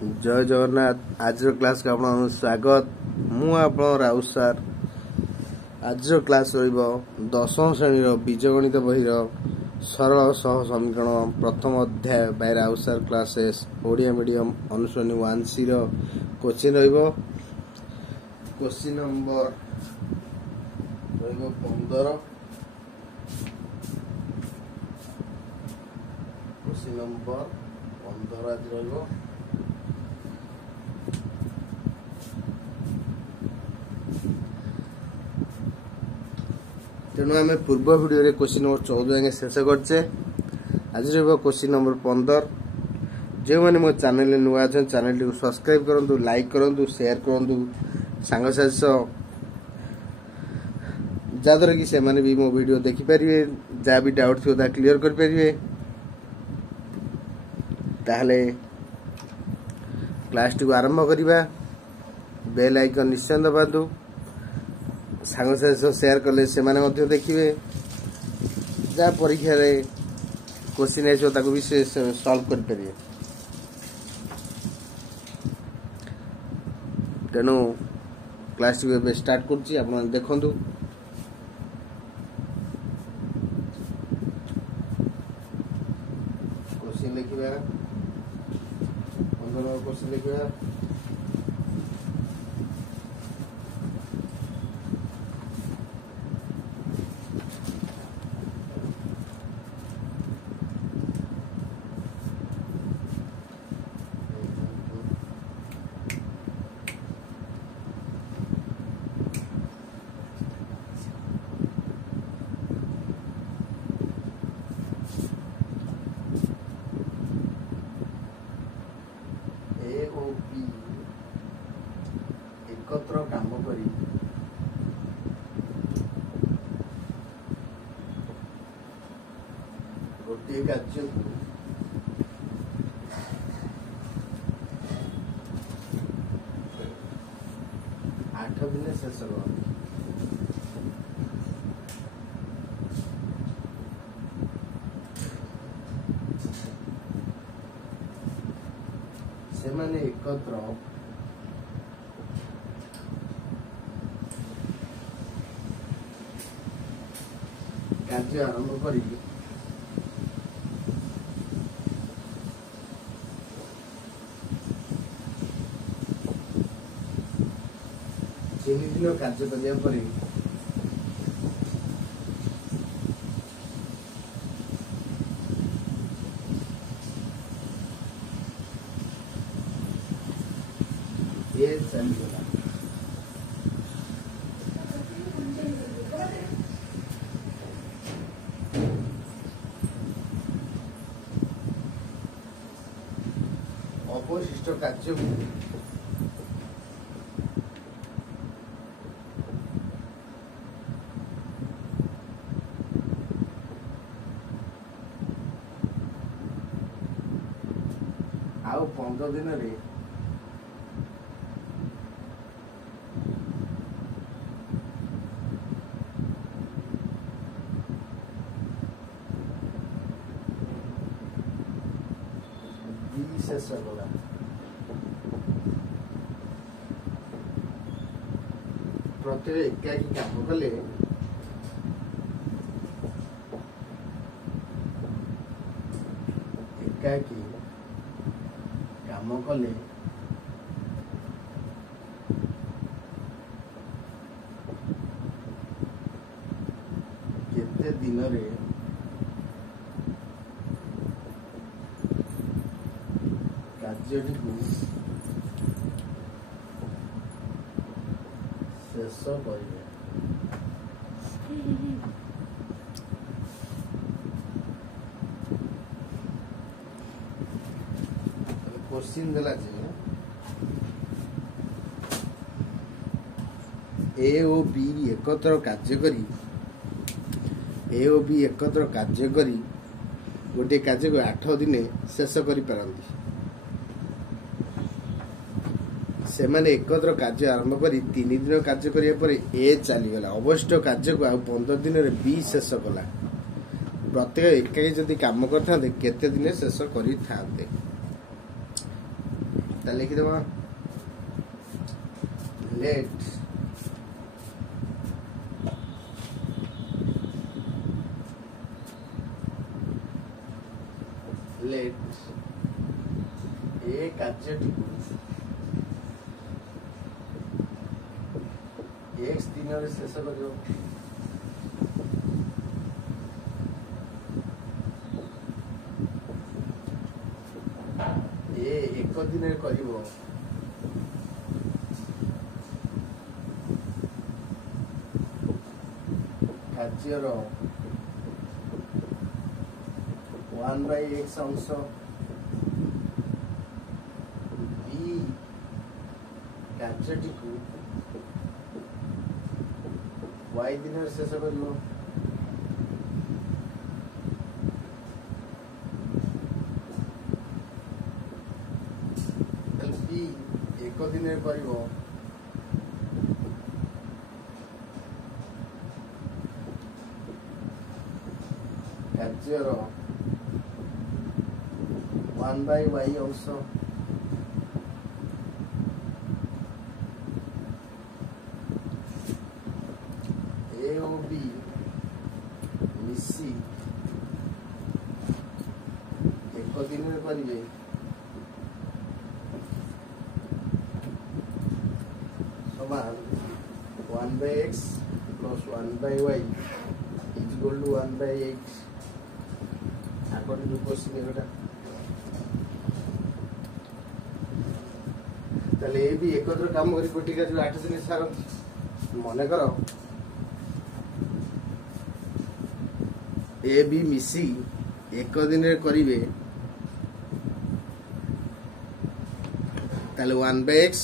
जय जगन्नाथ। आज क्लास का आपन स्वागत। मु आप राउत सार। आज क्लास दशम श्रेणी बीजगणित बही सरल सह समीकरण प्रथम अध्याय by Raut sir classes Odia medium अनुश्रेणी 1C question question number 15 question number 15 आज रहिबो। तेणु आम पूर्व भिडियो क्वेश्चन नंबर 14 जाए शेष करचे। आज क्वेश्चन नंबर 15। जो मैंने मो चैनल नुआ अच्छा चैनल टी सब्सक्राइब करूँ, लाइक करूँ, शेयर करूँ सांगसाथी जहाद्वारा कि से भी मो वीडियो देखिपारे, जहाँ भी डाउट थी क्लीयर करें। ताहले क्लास टी आरंभ करवा। बेल आइकन निश्चय दबातु। सांगसाथी शेयर कले से देखिए जहाँ परीक्षा क्वेश्चन आसो भी से सॉल्व करें। तेणु क्लास टी स्टार्ट कर देखु। क्वेश्चन लिखा 15 क्वेश्चन लिखा। एकत्र काम करी गोटे कार्य को 8 दिन शेष करती। से माने एकत्र कार्य आरंभ करी 3 दिन कार्य करने पर ये चलीगला। अवशिष्ट कार्य आउ 15 दिन रे शेष कला। प्रत्येक एकाकी काम कले एकाकी काम कले केते दिन रे କାର୍ଯ୍ୟଟି ଶେଷ କରିବେ। क्वेश्चन देला जे ए ओ बी एकत्र कार्य करी गोटे कार्य को 8 दिन शेष करि पारंती। से माने एकत्र कार्य आरंभ करी 3 दिन कार्य करिया पर ए चलीगला। अवशिष्ट कार्य को 15 दिन रे बी शेष कला। प्रत्येक एकाकी जदि काम करते केते दिन शेष करि थांते। ता लिखि देबा लेट ए कार्यटी x दिन रे शेष करियो ए एक दिन रे करिवो କାର୍ଯ୍ୟର 1/x अंश b କାର୍ଯ୍ୟଟି को y दिन रे शेष करिवो b एक दिन रे करिवो କାର୍ଯ୍ୟର 1/y अंश a o b मिसी एक दिन रे करिवे समान 1/x plus 1/y is equal to 1/8 according to question एटा ताले ए भी एकत्र काम करी पटिका जो 8 दिन सार मने करो ए भी मिसी एक दिन रे करिवे ताले 1/x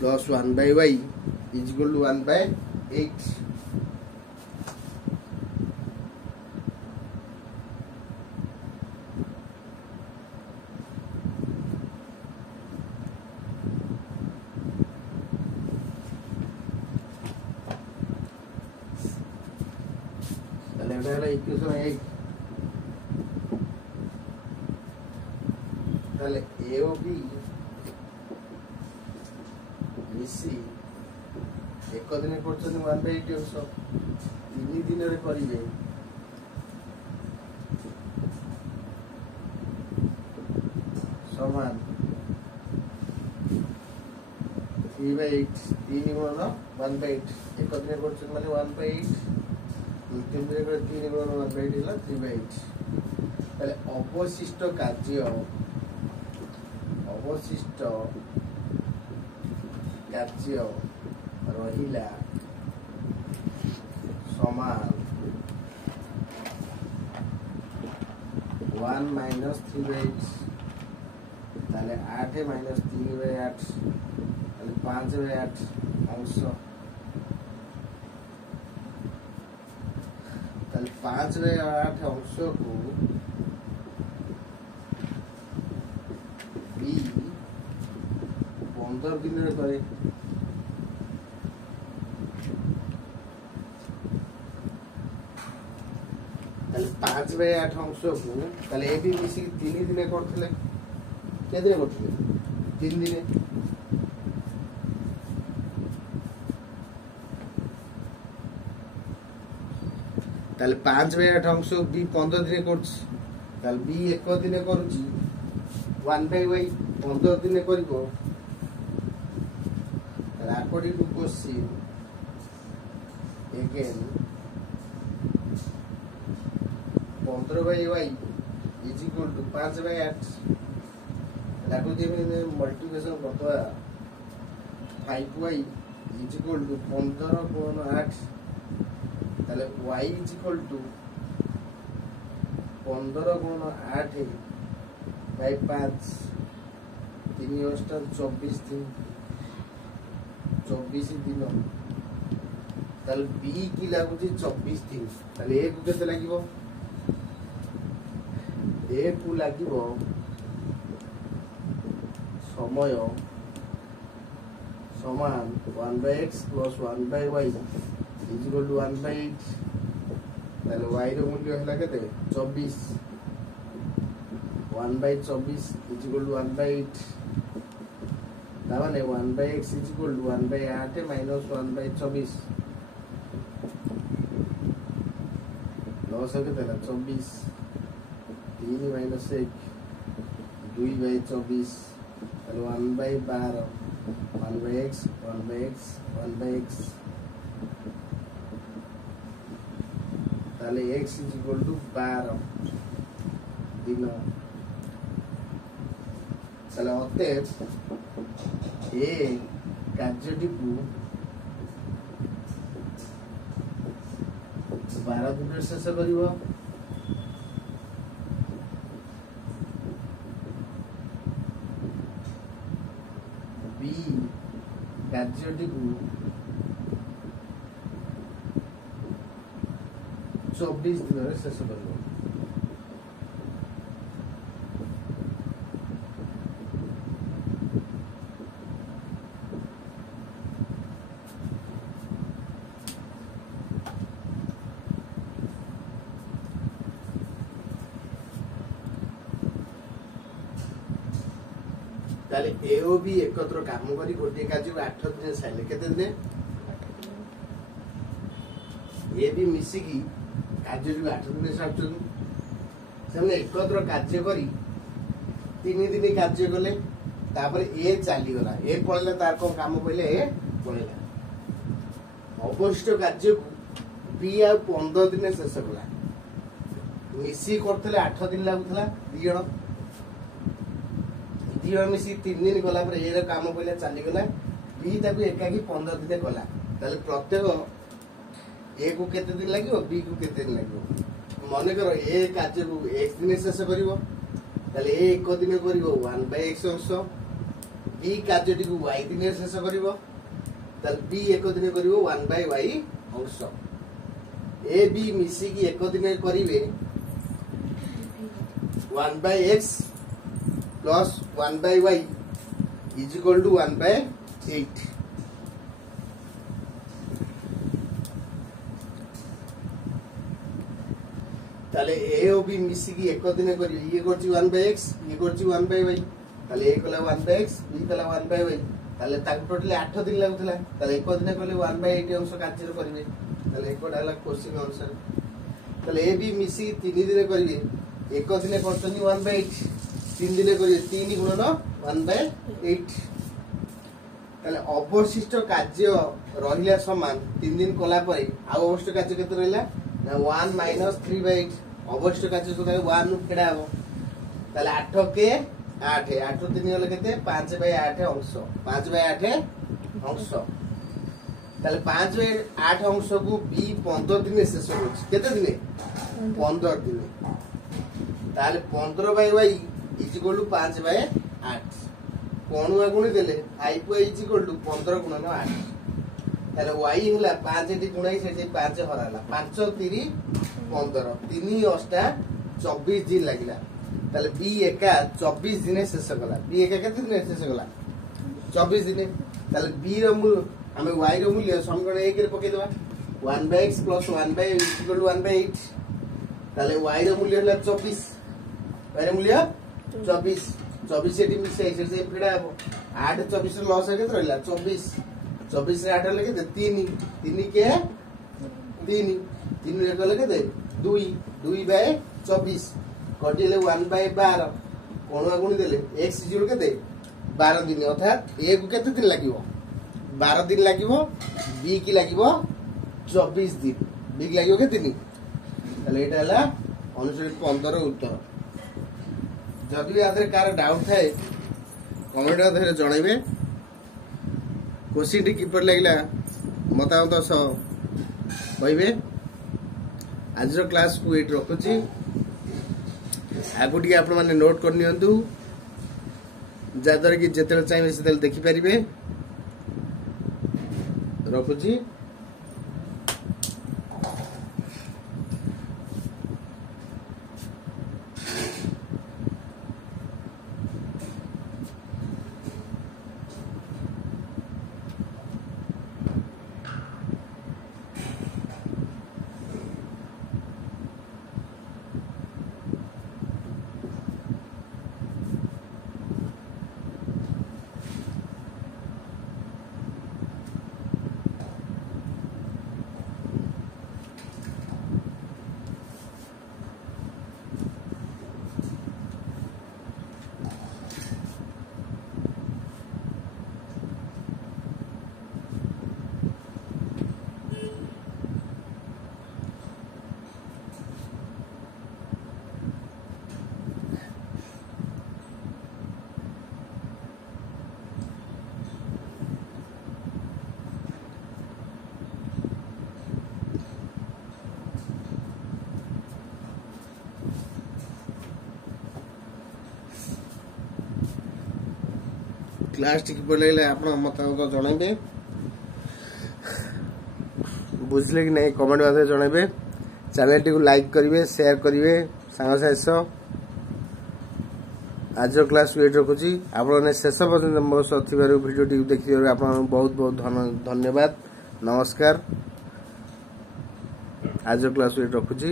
plus 1/y is equal to 1/8 equation 8 ताले ए ओ बी मिसी एक दिन करछन 1/8 अंश 3 दिन रे करिवे समान 3/8 3 गुणन 1/8 एक दिन करछन माने 1/8 3 दिन रे 3 गुणन 1/8 होला 3/8 ताले अवशिष्ट कार्य रहिला समान 1 minus 3/8 ताले 8 minus 3/8 ताले 5/8 अंश ताले 5/8 अंश को b 15 दिन रे करे ताले 5/8 अंश को ताले ए भी मिसी 3 दिन करथले के दिन करथले 3 दिन ताले 5/8 अंश बी 15 दिन करछ ताले बी एक दिन करूची 1/y 15 दिन करिवो according to question again 15/y is equal to 5/8 लागू जे multiplication करतवा 5y is equal to 15 गुणन 8 ताले y is equal to 15 गुणन 8 by 5 3 अष्ट 24 दिन 24 दिन ताले b की लागू 24 दिन ताले a को केते लागिवो a को लागिवो समय समान 1/x plus 1/y is equal to 1/8 ताले y रो मूल्य हला केते 24 1/24 इज इक्वल टू 1/8 ताने 1/x is equal to 1/8 minus 1/24 loss है कितना 24 3 माइनस 1 2/24 ताले 1/12 1/x 1/x 1/x ताले x इज इक्वल टू 12 दिन ताले अतएव ए कार्यटी को 12 दिन शेष करिवो बी कार्यटी को 24 दिन शेष करिवो ताले एओ भी एकत्र काम करी गोटे कार्य 8 दिन साइले केते दिन ए भी मिसिकी कार्य 8 दिन साचुन सेमने एकत्र कार्य करी 3 दिन कार्य गले तापर ए चाली गला ए पळले तार को काम पहिले ए पळला अवशिष्ट कार्य को बी आ 15 दिन शेष कला मिसी करथले 8 दिन लागुथला दी जण मिसी 3 दिन गला पर ये काम पहले चली गला बी ताकू एकाकी 15 दिन गला ताले प्रत्येक ए को केते दिन लागिवो बी को केते दिन लागिवो माने करो ए कार्य को x दिन शेष करिवो ताले ए एक दिन करिवो 1/x अंश बी कार्यटी को y दिन शेष करिवो ताले बी एक दिन करिवो 1/y अंश ए बी मिसी की एक दिन करिवे 1/x plus 1/y is equal to 1/8 ताले ए ओ बी मिसी की एक दिन करी ये करची 1/x ये करची 1/y ताले ए कला 1/x बी कला 1/y ताले ताक टोटली 8 दिन लागुतला ताले एक दिन कले 1/8 अंश कार्य करिवे ताले एकोडा हला कोशिंग अनुसार ताले ए बी मिसी 3 दिन करिवे एक दिन करछनी 1/8 3 दिन करिए 3 गुणन 1/8 ताले अवशिष्ट कार्य रहिला समान 3 दिन कला परे आ अवशिष्ट कार्य केते रहिला 1 माइनस 3/8 अवशिष्ट कार्य जो 1 केडा हो ताले 8 के 8 8 3 गले केते 5/8 अंश 5/8 अंश ताले 5/8 अंश को बी 15 दिन शेष होछ केते दिन 15 दिन ताले 15/y इज इक्वल टू 5/8 कोन गुणी देले i को इज इक्वल टू 15 गुणन 8 ताले y होला 5 टी गुणाई सेठी 5 हराला 5 3 15 3 8 24 दिन लागिला ताले b एका 24 दिन शेष कला b एका केते दिन शेष कला 24 दिन ताले b रो मूल्य हमें y रो मूल्य समीकरण 1 रे पके देबा 1/x + 1/y = 1/8 ताले y रो मूल्य होला 24 y रो मूल्य 24 24 एटी मिसे से फेडा हो 8 24 लॉस है केते रहला 24 24 रे 8 लगे 3 3 के 3 3 रे गले केते 2 2/24 कटिले 1/12 कोन गुणी देले x जीरो केते 12 दिन अर्थात a को केते दिन लागिवो 12 दिन लागिवो b की लागिवो 24 दिन b की लागिवो केते दिन ताले एटा हला 1915 उत्तर जदि आधे कार डाउट थाए कमेंट आधे जणाइबे क्वेश्चन टी किपर लागला मतामत सह कहबे आज क्लास को एट रखुची आगु टी आपण माने नोट कर नियंतु जादर कि जेतेल चाहिए सेतेल देखि परिबे रखुची। क्लास किपर लगे आप मतामत जनइबे बुझले कि नहीं कमेंट माध्यम जनइबे चैनल टी को लाइक करेंगे शेयर करेंगे सांग सह आज क्लास को ये रखुची आपने शेष पर्यटन मो सह वीडियो टी देखी आप बहुत बहुत धन्यवाद नमस्कार आज क्लास को ये रखुची।